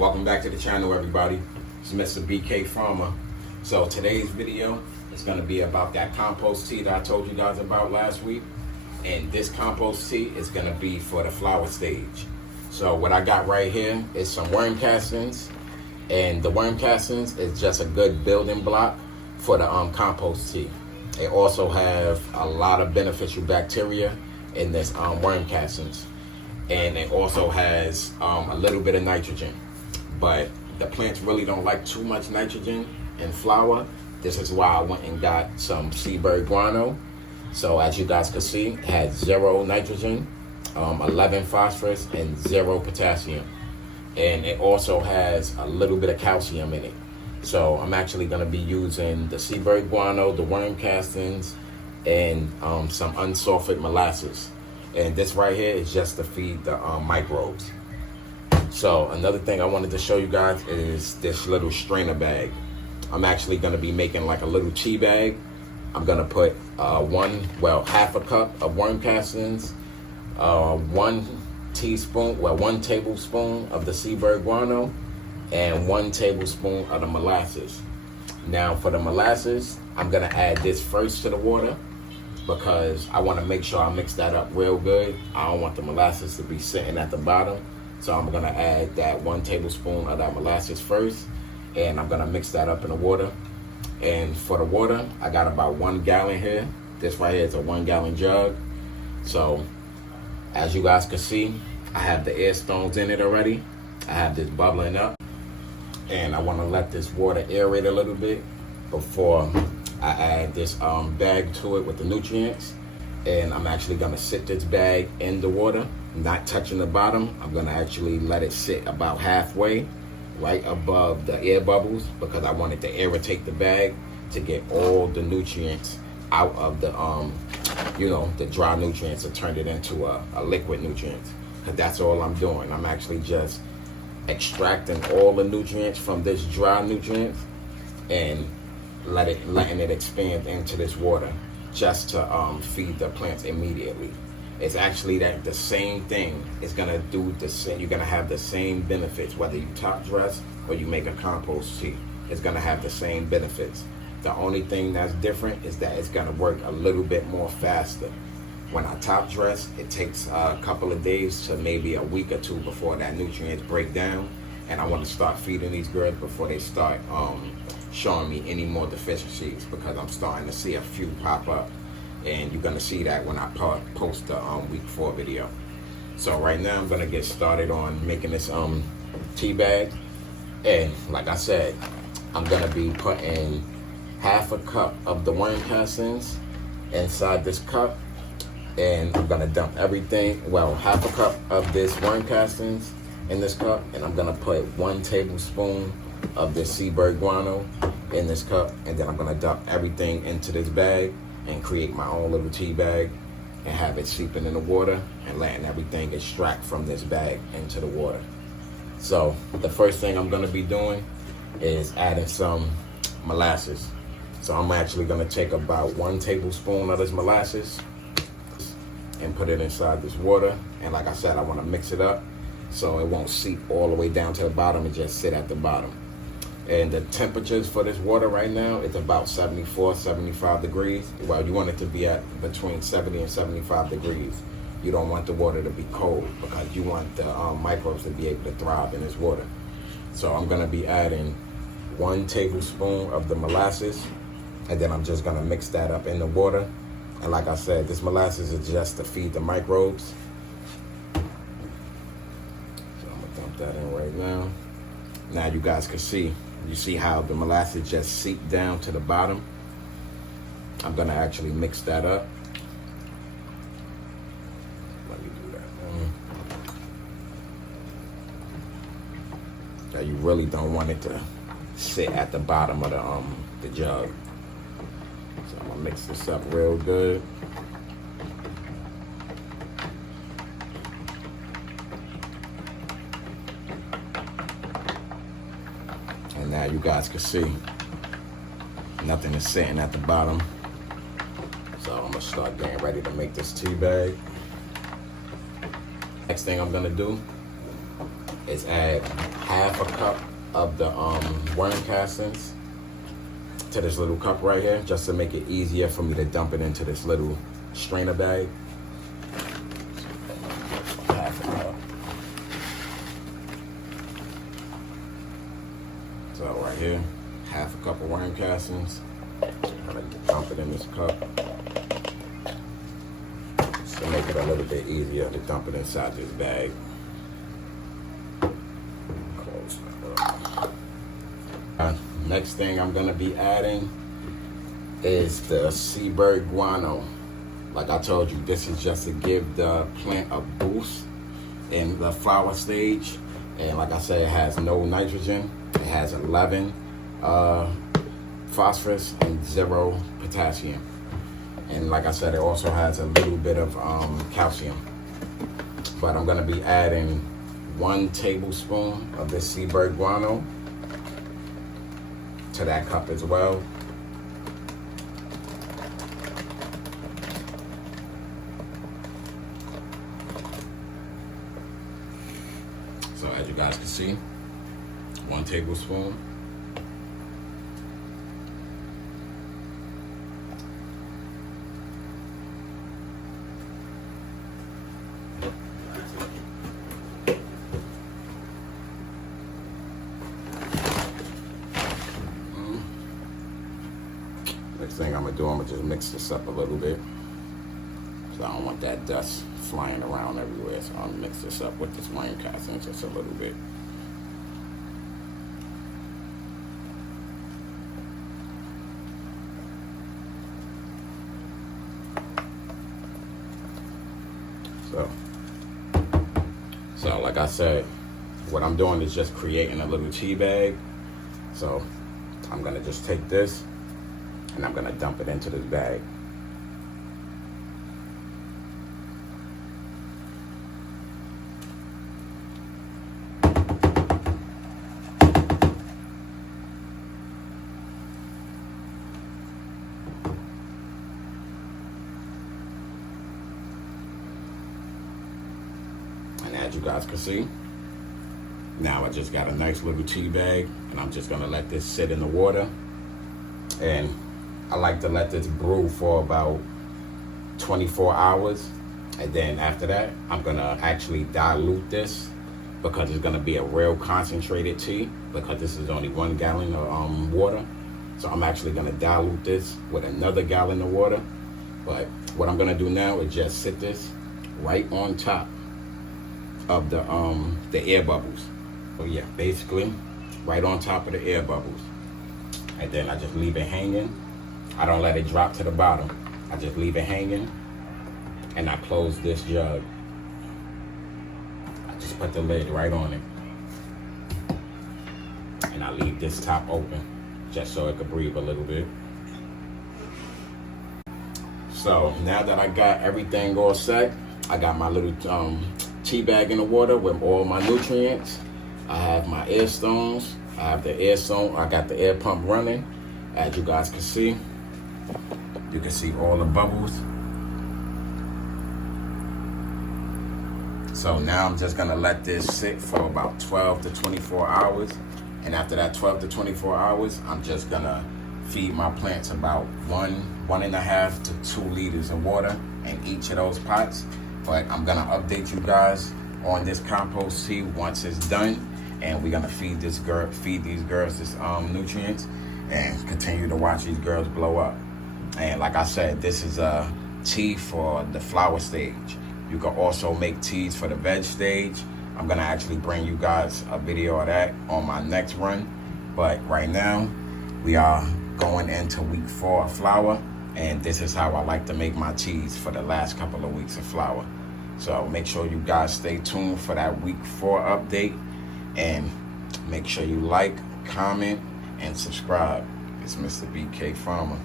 Welcome back to the channel, everybody. It's Mr. BK Farmer. So today's video is going to be about that compost tea that I told you guys about last week. And this compost tea is going to be for the flower stage. So what I got right here is some worm castings. And the worm castings is just a good building block for the compost tea. It also have a lot of beneficial bacteria in this worm castings. And it also has a little bit of nitrogen, but the plants really don't like too much nitrogen in flower. This is why I went and got some seabird guano. So as you guys can see, it has 0 nitrogen, 11 phosphorus, and 0 potassium. And it also has a little bit of calcium in it. So I'm actually gonna be using the seabird guano, the worm castings, and some unsulfate molasses. And this right here is just to feed the microbes. So another thing I wanted to show you guys is this little strainer bag. I'm actually going to be making like a little tea bag. I'm going to put half a cup of worm castings, 1 tablespoon of the seabird guano, and 1 tablespoon of the molasses. Now for the molasses, I'm going to add this first to the water, because I want to make sure I mix that up real good. I don't want the molasses to be sitting at the bottom. So I'm going to add that 1 tablespoon of that molasses first, and I'm going to mix that up in the water. And for the water, I got about 1 gallon here. This right here is a 1 gallon jug. So as you guys can see, I have the air stones in it already. I have this bubbling up, and I want to let this water aerate a little bit before I add this bag to it with the nutrients. And I'm actually gonna sit this bag in the water, not touching the bottom. I'm gonna actually let it sit about halfway, right above the air bubbles, because I want it to aerate the bag to get all the nutrients out of the, the dry nutrients, and turn it into a liquid nutrients. Because that's all I'm doing. I'm actually just extracting all the nutrients from this dry nutrients and letting it expand into this water, just to feed the plants immediately. It's actually that the same thing is gonna do the same. You're gonna have the same benefits whether you top dress or you make a compost tea. It's gonna have the same benefits. The only thing that's different is that it's gonna work a little bit more faster. When I top dress, it takes a couple of days to maybe a week or 2 before that nutrients break down, and I want to start feeding these girls before they start showing me any more deficiencies, because I'm starting to see a few pop up, and you're gonna see that when I post the week 4 video. So right now I'm gonna get started on making this tea bag. And like I said, I'm gonna be putting half a cup of the worm castings inside this cup, and I'm gonna dump everything, half a cup of this worm castings in this cup, and I'm gonna put 1 tablespoon of this seabird guano in this cup, and then I'm gonna dump everything into this bag and create my own little tea bag and have it seeping in the water and letting everything extract from this bag into the water. So the first thing I'm gonna be doing is adding some molasses. So I'm actually gonna take about 1 tablespoon of this molasses and put it inside this water. And like I said, I wanna mix it up so it won't seep all the way down to the bottom and just sit at the bottom. And the temperatures for this water right now, it's about 74, 75 degrees. Well, you want it to be at between 70 and 75 degrees. You don't want the water to be cold, because you want the microbes to be able to thrive in this water. So I'm gonna be adding 1 tablespoon of the molasses, and then I'm just gonna mix that up in the water. And like I said, this molasses is just to feed the microbes. So I'm gonna dump that in right now. Now you guys can see, you see how the molasses just seep down to the bottom. I'm gonna actually mix that up. Let me do that. Now you really don't want it to sit at the bottom of the jug. So I'm gonna mix this up real good. And now you guys can see nothing is sitting at the bottom. So I'm gonna start getting ready to make this tea bag. Next thing I'm gonna do is add half a cup of the worm castings to this little cup right here, just to make it easier for me to dump it into this little strainer bag. Half a cup. So right here, half a cup of worm castings. I'm gonna dump it in this cup just to make it a little bit easier to dump it inside this bag. Close that up. Next thing I'm gonna be adding is the seabird guano. Like I told you, this is just to give the plant a boost in the flower stage. And like I said, it has no nitrogen. It has 11 phosphorus and 0 potassium. And like I said, it also has a little bit of calcium. But I'm gonna be adding 1 tablespoon of this seabird guano to that cup as well. So as you guys can see, 1 tablespoon. Next thing I'm gonna do, I'm gonna just mix this up a little bit. So I don't want that dust flying around everywhere. So I'll mix this up with this wine casting just a little bit. So like I said, what I'm doing is just creating a little tea bag. So I'm gonna just take this and I'm gonna dump it into this bag. And as you guys can see, now I just got a nice little tea bag, and I'm just gonna let this sit in the water. And I like to let this brew for about 24 hours. And then after that, I'm gonna actually dilute this because it's gonna be a real concentrated tea because this is only 1 gallon of water. So I'm actually gonna dilute this with another gallon of water. But what I'm gonna do now is just sit this right on top of the air bubbles. So yeah, basically right on top of the air bubbles. And then I just leave it hanging. I don't let it drop to the bottom. I just leave it hanging and I close this jug. I just put the lid right on it. And I leave this top open just so it could breathe a little bit. So now that I got everything all set, I got my little tea bag in the water with all my nutrients. I have my air stones. I have the air stone. I got the air pump running. As you guys can see, you can see all the bubbles. So now I'm just gonna let this sit for about 12 to 24 hours. And after that 12 to 24 hours, I'm just gonna feed my plants about 1.5 to 2 liters of water in each of those pots. But I'm gonna update you guys on this compost tea once it's done, and we're gonna feed these girls this nutrients and continue to watch these girls blow up. And like I said, this is a tea for the flower stage. You can also make teas for the veg stage. I'm gonna actually bring you guys a video of that on my next run. But right now, we are going into week 4 of flower, and this is how I like to make my teas for the last couple of weeks of flower. So make sure you guys stay tuned for that week 4 update, and make sure you like, comment, and subscribe. It's Mr. BK Farmer.